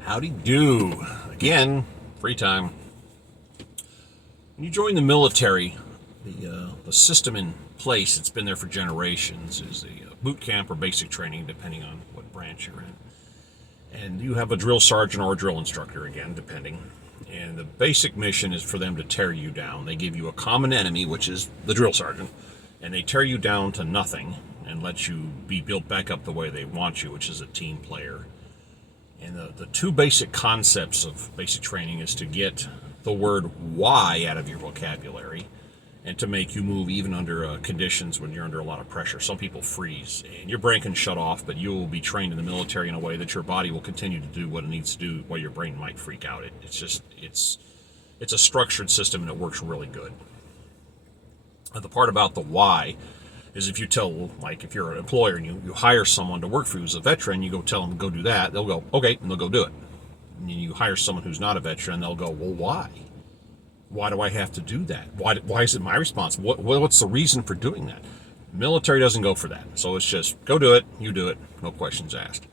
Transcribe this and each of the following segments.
Howdy do. Again, free time. When you join the military, the system in place, it's been there for generations, is a boot camp or basic training, depending on what branch you're in. And you have a drill sergeant or a drill instructor, again, depending. And the basic mission is for them to tear you down. They give you a common enemy, which is the drill sergeant, and they tear you down to nothing and let you be built back up the way they want you, which is a team player. And the two basic concepts of basic training is to get the word why out of your vocabulary and to make you move even under conditions when you're under a lot of pressure. Some people freeze and your brain can shut off, but you will be trained in the military in a way that your body will continue to do what it needs to do while your brain might freak out. It's a structured system and it works really good. The part about the why is if you tell, like if you're an employer and you hire someone to work for you who's a veteran, you go tell them to go do that, they'll go, okay, and they'll go do it. And you hire someone who's not a veteran, they'll go, well, why? Why do I have to do that? Why is it my responsibility? What's the reason for doing that? Military doesn't go for that. So it's just, go do it, you do it, no questions asked.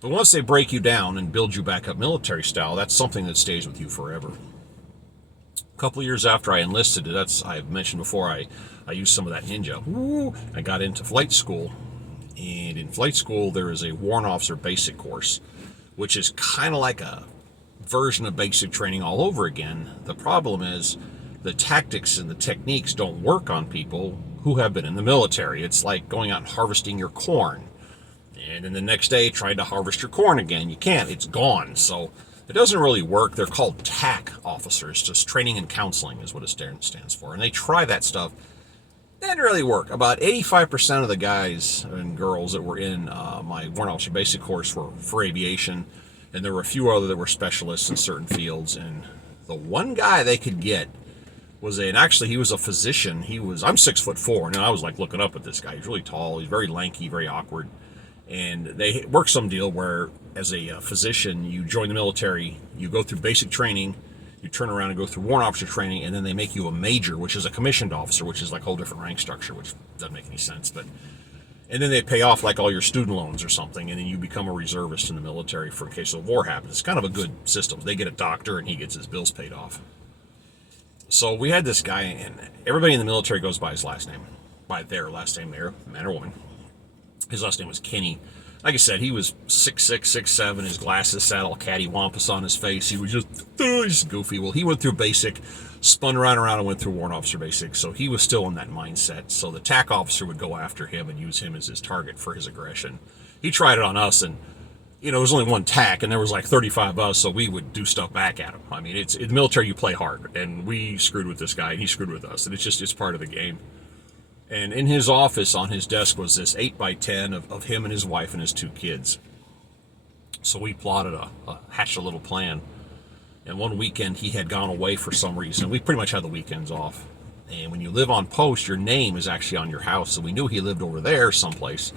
But once they break you down and build you back up military style, that's something that stays with you forever. A couple of years after I enlisted, I've mentioned before, I used some of that ninja. I got into flight school, and in flight school there is a warrant officer basic course, which is kind of like a version of basic training all over again. The problem is the tactics and the techniques don't work on people who have been in the military. It's like going out and harvesting your corn, and then the next day trying to harvest your corn again. You can't, it's gone. So it doesn't really work. They're called TAC officers, just training and counseling is what it stands for. And they try that stuff. That didn't really work. About 85% of the guys and girls that were in my warrant officer basic course were for aviation, and there were a few other that were specialists in certain fields. And the one guy they could get was and actually he was a physician. I'm 6'4", and I was like looking up at this guy. He's really tall. He's very lanky, very awkward. And they work some deal where, as a physician, you join the military, you go through basic training, you turn around and go through warrant officer training, and then they make you a major, which is a commissioned officer, which is like a whole different rank structure, which doesn't make any sense. And then they pay off like all your student loans or something, and then you become a reservist in the military for in case a war happens. It's kind of a good system. They get a doctor, and he gets his bills paid off. So we had this guy, and everybody in the military goes by his last name, by their last name there, man or woman. His last name was Kenny. Like I said, he was 6'6", 6'7". His glasses sat all cattywampus on his face. He was just goofy. Well, he went through basic, spun around and went through warrant officer basic. So he was still in that mindset. So the TAC officer would go after him and use him as his target for his aggression. He tried it on us, and there was only one TAC, and there was like 35 of us, so we would do stuff back at him. I mean, in the military, you play hard, and we screwed with this guy, and he screwed with us, and it's part of the game. And in his office, on his desk, was this 8x10 of him and his wife and his two kids. So we plotted hatched a little plan. And one weekend, he had gone away for some reason. We pretty much had the weekends off. And when you live on post, your name is actually on your house. So we knew he lived over there someplace.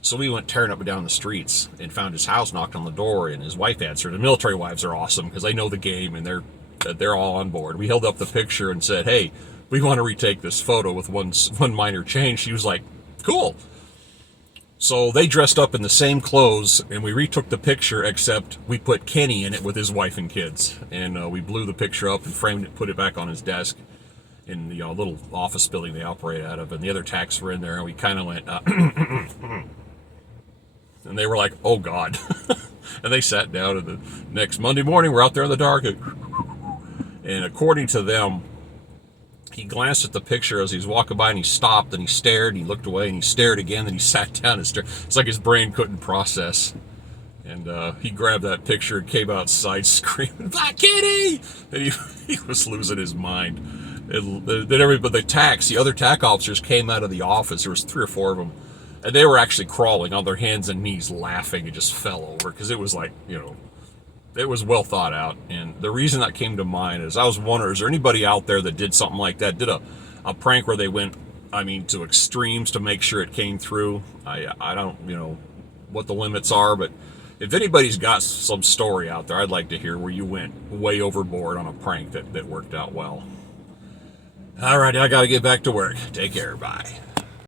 So we went tearing up and down the streets and found his house, knocked on the door, and his wife answered. And military wives are awesome because they know the game and they're all on board. We held up the picture and said, hey, we want to retake this photo with one minor change. She was like, cool. So they dressed up in the same clothes, and we retook the picture, except we put Kenny in it with his wife and kids. And we blew the picture up and framed it, put it back on his desk in the little office building they operate out of. And the other TACs were in there, and we kind of went, and they were like, oh, God. And they sat down, and the next Monday morning, we're out there in the dark. And according to them, he glanced at the picture as he was walking by, and he stopped, and he stared, and he looked away, and he stared again, and he sat down and stared. It's like his brain couldn't process. And he grabbed that picture and came outside screaming, Black Kitty! And he was losing his mind. And then everybody, the other TAC officers came out of the office. There was 3 or 4 of them, and they were actually crawling on their hands and knees laughing and just fell over because it was like, it was well thought out. And the reason that came to mind is I was wondering, is there anybody out there that did something like that, did a prank where they went, to extremes to make sure it came through? I don't what the limits are, but if anybody's got some story out there, I'd like to hear where you went way overboard on a prank that worked out well. All right, I got to get back to work. Take care. Bye.